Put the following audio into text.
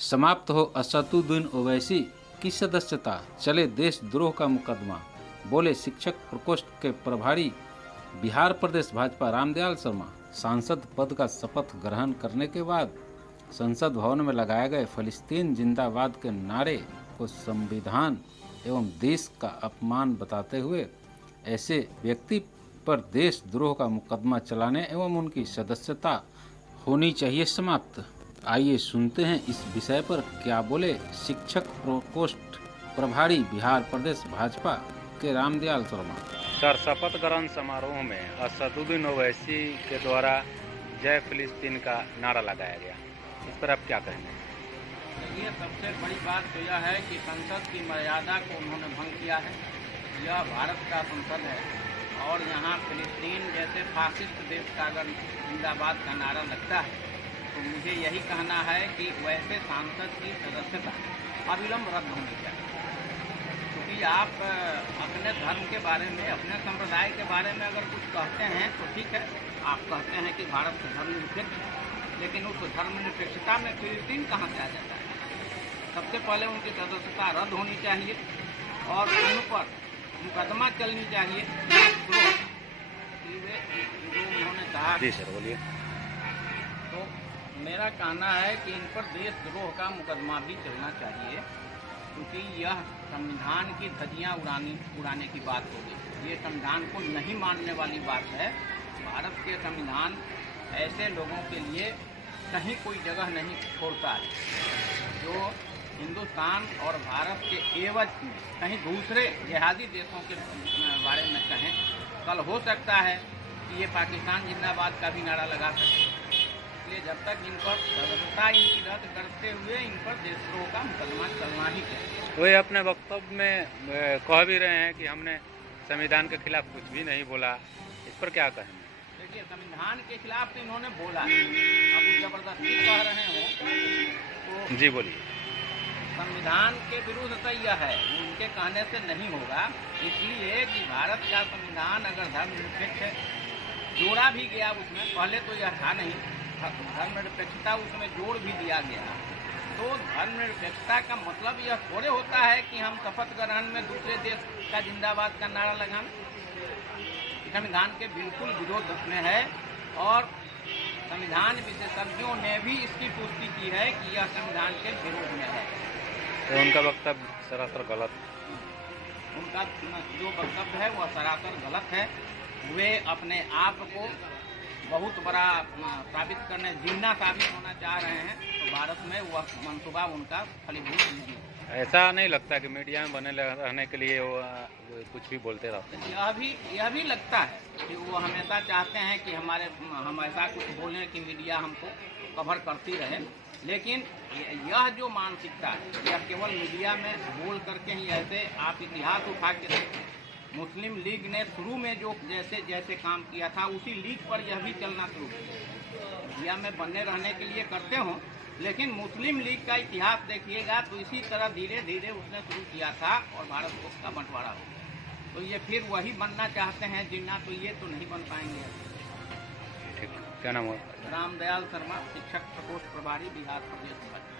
समाप्त हो असदुद्दीन ओवैसी की सदस्यता, चले देशद्रोह का मुकदमा, बोले शिक्षक प्रकोष्ठ के प्रभारी बिहार प्रदेश भाजपा रामदयाल शर्मा। सांसद पद का शपथ ग्रहण करने के बाद संसद भवन में लगाए गए फलस्तीन जिंदाबाद के नारे को संविधान एवं देश का अपमान बताते हुए ऐसे व्यक्ति पर देशद्रोह का मुकदमा चलाने एवं उनकी सदस्यता होनी चाहिए समाप्त। आइए सुनते हैं इस विषय पर क्या बोले शिक्षक प्रकोष्ठ प्रभारी बिहार प्रदेश भाजपा के रामदयाल शर्मा। सर, शपथ ग्रहण समारोह में असदुद्दीन ओवैसी के द्वारा जय फिलिस्तीन का नारा लगाया गया, इस पर आप क्या कहेंगे? देखिए, सबसे बड़ी बात तो यह है कि संसद की मर्यादा को उन्होंने भंग किया है। यह भारत का संसद है और यहाँ फिलिस्तीन जैसे फासिस्ट देश का अगर जिंदाबाद का नारा लगता है तो मुझे यही कहना है कि वैसे सांसद की सदस्यता अविलंब रद्द होनी चाहिए। क्योंकि आप अपने धर्म के बारे में, अपने संप्रदाय के बारे में अगर कुछ कहते हैं तो ठीक है, आप कहते हैं कि भारत धर्मनिरपेक्ष है, लेकिन उस धर्मनिरपेक्षता में फिलिस्तीन कहाँ से आ जाता है? सबसे पहले उनकी सदस्यता रद्द होनी चाहिए और उन पर मुकदमा चलनी चाहिए जो उन्होंने कहा। जी सर, बोलिए। तो मेरा कहना है कि इन पर देशद्रोह का मुकदमा भी चलना चाहिए, क्योंकि यह संविधान की धज्जियां उड़ाने की बात होगी। ये संविधान को नहीं मानने वाली बात है। भारत के संविधान ऐसे लोगों के लिए कहीं कोई जगह नहीं छोड़ता है जो हिंदुस्तान और भारत के एवज में कहीं दूसरे जिहादी देशों के बारे में कहें। कल हो सकता है कि ये पाकिस्तान जिंदाबाद का भी नारा लगा सके। इसलिए जब तक इन पर सदस्यता इनकी रद्द करते हुए इन पर देशद्रोह का मुकदमा चलना ही चाहिए। वे अपने वक्तव्य में कह भी रहे हैं कि हमने संविधान के खिलाफ कुछ भी नहीं बोला, इस पर क्या कहेंगे? देखिए, संविधान के खिलाफ तो इन्होंने बोला, अब जबरदस्ती कह रहे हो तो जी बोलिए। संविधान के विरुद्ध तो यह है, उनके कहने से नहीं होगा। इसलिए कि भारत का संविधान अगर धर्मनिरपेक्ष है, जोड़ा भी गया उसमें, पहले तो यह था नहीं, धर्मनिरपेक्षता उसमें जोड़ भी दिया गया। तो धर्मनिरपेक्षता का मतलब यह थोड़े होता है कि हम शपथ ग्रहण में दूसरे देश का जिंदाबाद का नारा लगाना। संविधान के बिल्कुल विरोध में है और संविधान विशेषज्ञों ने भी इसकी पुष्टि की है कि यह संविधान के विरोध में है। तो उनका वक्तव्य सरासर गलत, उनका जो वक्तव्य है वह सरासर गलत है। वे अपने आप को बहुत बड़ा साबित करने, जिन्ना साबित होना चाह रहे हैं, तो भारत में वह मंसूबा उनका फलीभूत नहीं है। ऐसा नहीं लगता कि मीडिया में बने रहने के लिए वो कुछ भी बोलते रहते हैं? यह भी लगता है कि वो हमेशा चाहते हैं कि हम ऐसा कुछ बोलें कि मीडिया हमको कवर करती रहे। लेकिन यह जो मानसिकता है, यह केवल मीडिया में बोल करके ही, ऐसे आप इतिहास उठा के देखें, मुस्लिम लीग ने शुरू में जो जैसे काम किया था उसी लीग पर यह भी चलना शुरू किया। मीडिया में बने रहने के लिए करते हों, लेकिन मुस्लिम लीग का इतिहास देखिएगा तो इसी तरह धीरे धीरे उसने शुरू किया था और भारत को उसका बंटवारा हो गया। तो ये फिर वही बनना चाहते हैं जिन्ना, तो ये तो नहीं बन पाएंगे। ठीक, क्या नाम हुआ? रामदयाल शर्मा, शिक्षक प्रकोष्ठ प्रभारी बिहार प्रदेश भाजपा।